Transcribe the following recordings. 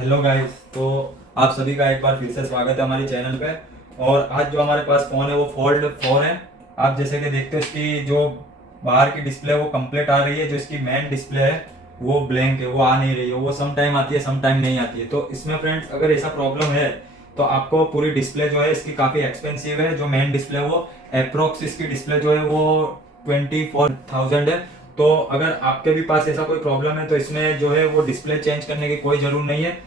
Hello guys. तो आप सभी का एक बार फिर से स्वागत है हमारी चैनल पे। और आज जो हमारे पास फ़ोन है वो फोल्ड 4 है। आप जैसे कि देखते हो इसकी जो बाहर की डिस्प्ले वो कंप्लीट आ रही है, जो इसकी मेन डिस्प्ले है वो ब्लैंक है, वो आ नहीं रही है। वो सम टाइम आती है, सम टाइम नहीं आती है। तो इसमें फ्रेंड्स अगर ऐसा प्रॉब्लम है तो आपको पूरी डिस्प्ले जो है इसकी काफ़ी एक्सपेंसिव है। जो मेन डिस्प्ले है वो अप्रोक्स इसकी डिस्प्ले जो है वो 24,000 है। तो अगर आपके भी पास ऐसा कोई प्रॉब्लम है तो इसमें जो है वो डिस्प्ले चेंज करने की कोई ज़रूरत नहीं है।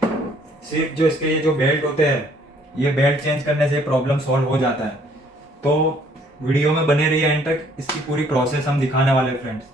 सिर्फ जो इसके ये जो बेल्ट होते हैं, ये बेल्ट चेंज करने से प्रॉब्लम सॉल्व हो जाता है। तो वीडियो में बने रहिए एंड तक, इसकी पूरी प्रोसेस हम दिखाने वाले हैं फ्रेंड्स।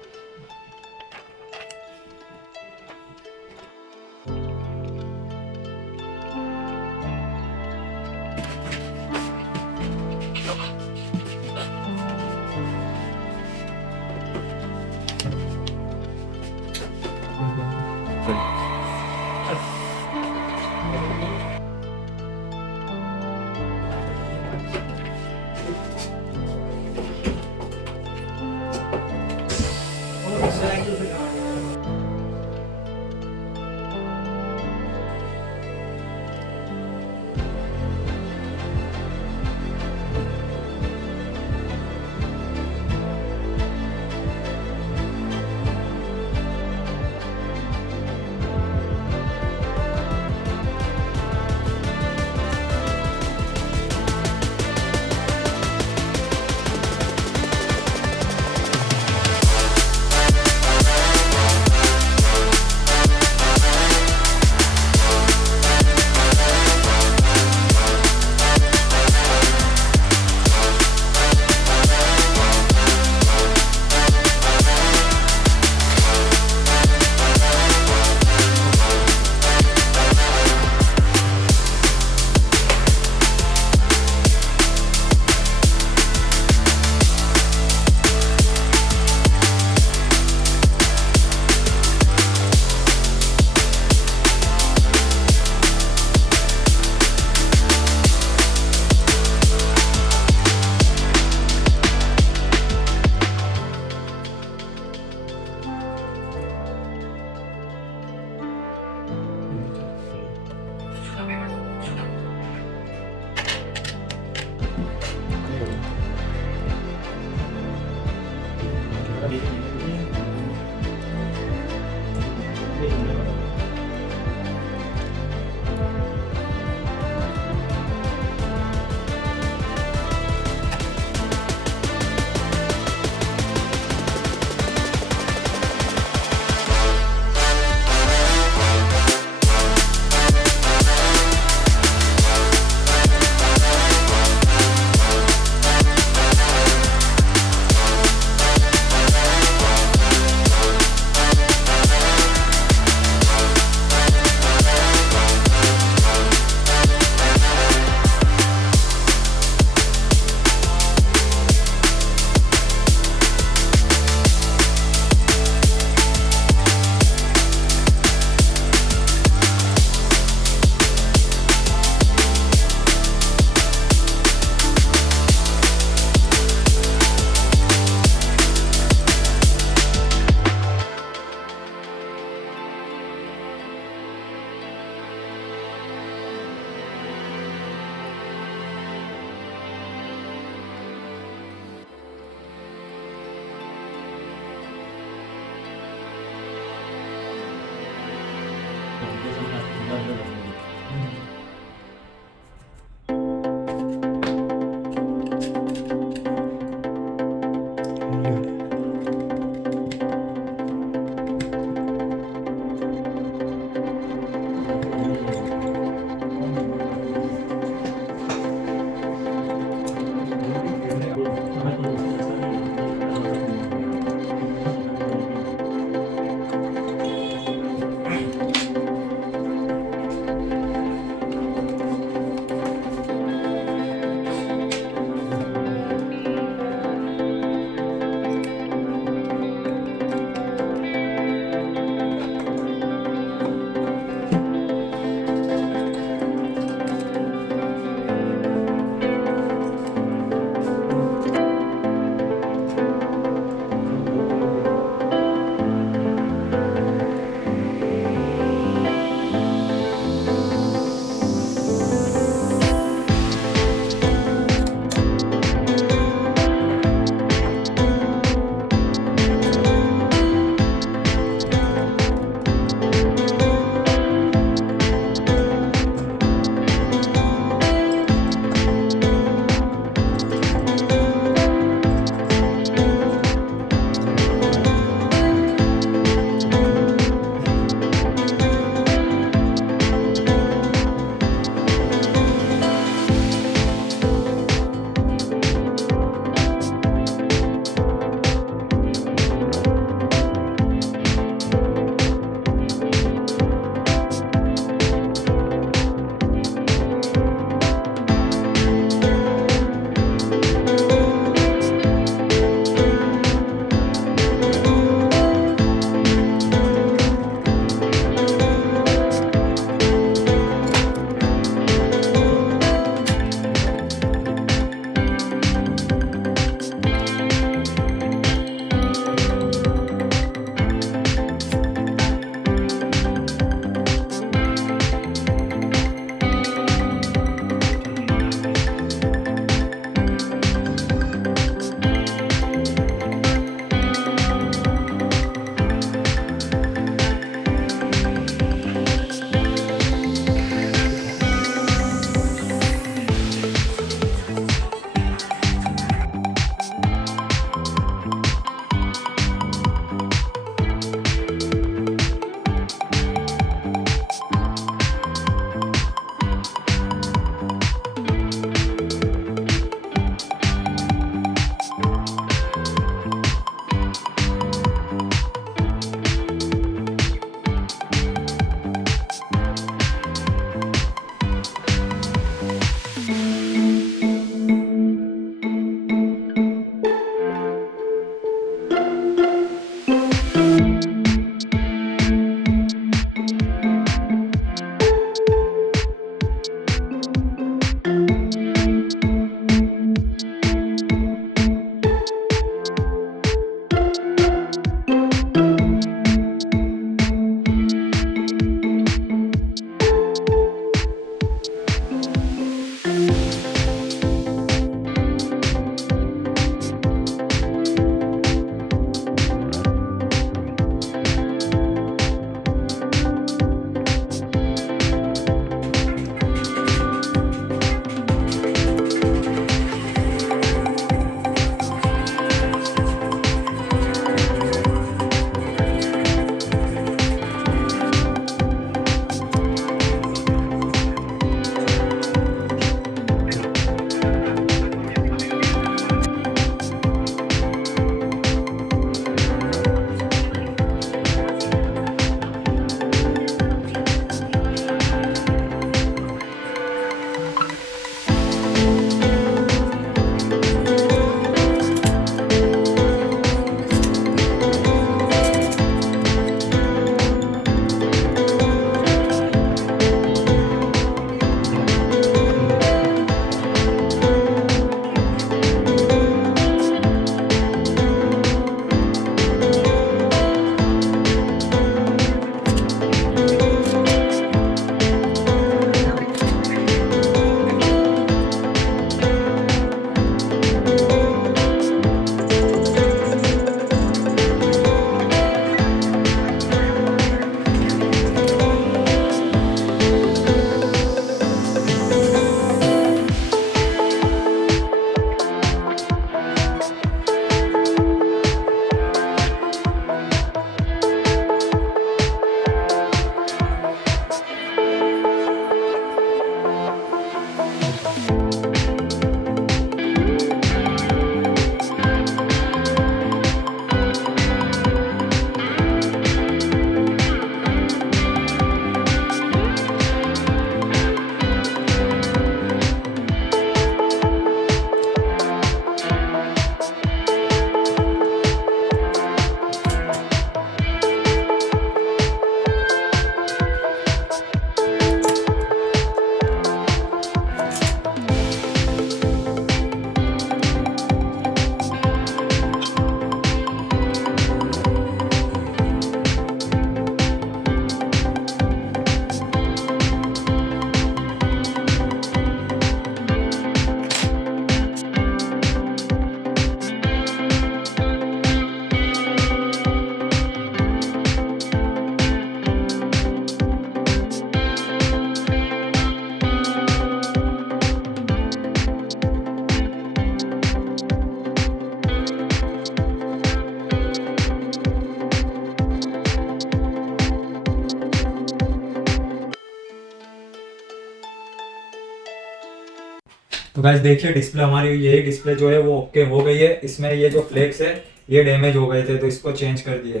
तो गाइस देखिए डिस्प्ले हमारी यही डिस्प्ले जो है वो ओके हो गई है। इसमें ये जो फ्लेक्स है ये डैमेज हो गए थे तो इसको चेंज कर दिए।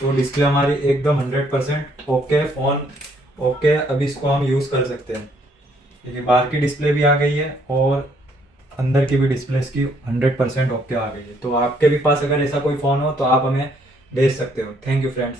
तो डिस्प्ले हमारी एकदम 100% ओके है, फ़ोन ओके है। अभी इसको हम यूज़ कर सकते हैं। देखिए बाहर की डिस्प्ले भी आ गई है और अंदर की भी डिस्प्ले इसकी 100% ओके आ गई है। तो आपके भी पास अगर ऐसा कोई फ़ोन हो तो आप हमें भेज सकते हो। Thank you friends.